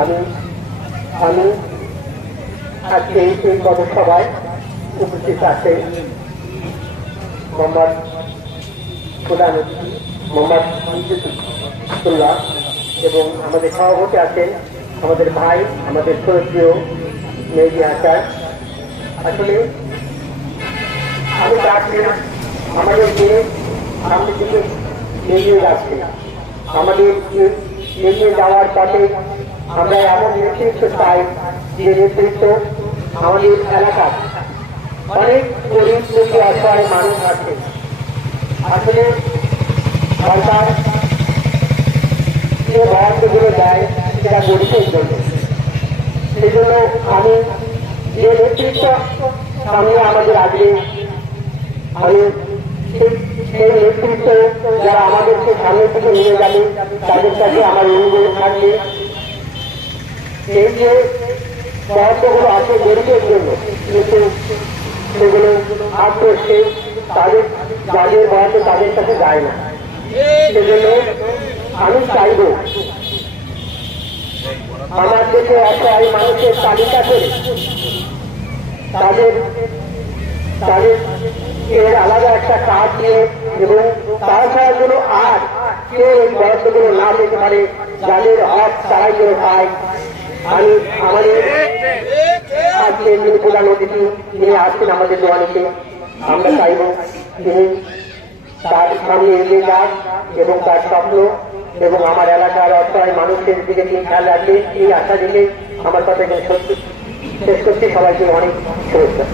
আমি আমি আজকে এই কর্মসভায় উপস্থিত আছেন মোহাম্মদ প্রধান মোহাম্মদ এবং আমাদের সভাপতি আছেন আমাদের ভাই, আমাদের শ্রদ্ধীয় মেহেদি হাসান। আসলে আমি চাচ্ছি আমাদেরকে সামনের দিকে এগিয়ে যাচ্ছি আমাদের এগিয়ে যাওয়ার পথে আমরা এমন নেতৃত্ব চাই যে নেতৃত্ব আমাদের এলাকার অনেক গরিব দুঃখী অসহায় মানুষ আছে। আসলে সরকার যে বরাদ্দগুলো দেয় সেটা গরিবের জন্য। সেই জন্য আমি যে নেতৃত্ব সামনে আমাদের আগে আমি সেই- সেই নেতৃত্ব যারা আমাদেরকে সামনের দিকে নিয়ে যাবে, তাদের কাছে আমার অনুরোধ থাকবে। এই যে বরাদ্দগুলো আছে গরিবের জন্য। কিন্তু সেগুলো আজকে সে তাদের যাদের বরাদ্দ তাদের কাছে যায় না। সেজন্য আমি চাইব আমার দেশে অসহায় মানুষের তালিকা করে তাদের তাদের এর আলাদা একটা কাজ দিয়ে এবং তাছাড়া যেন আর কেউ এই বরাদ্দগুলো না পেতে পারে, যাদের হক তারাই যেন পায়। আমি আমাদের আজকে যিনি প্রধান অতিথি তিনি আসছেন আমাদের দোয়ানিতে আমরা চাইব তিনি তার সামনে এগিয়ে যান এবং তার স্বপ্ন এবং আমার এলাকার অসহায় মানুষের দিকে তিনি খেয়াল রাখবে এই আশা দিলে আমার কথা সত্যি শেষ করছি, সবাইকে অনেক শুভেচ্ছা।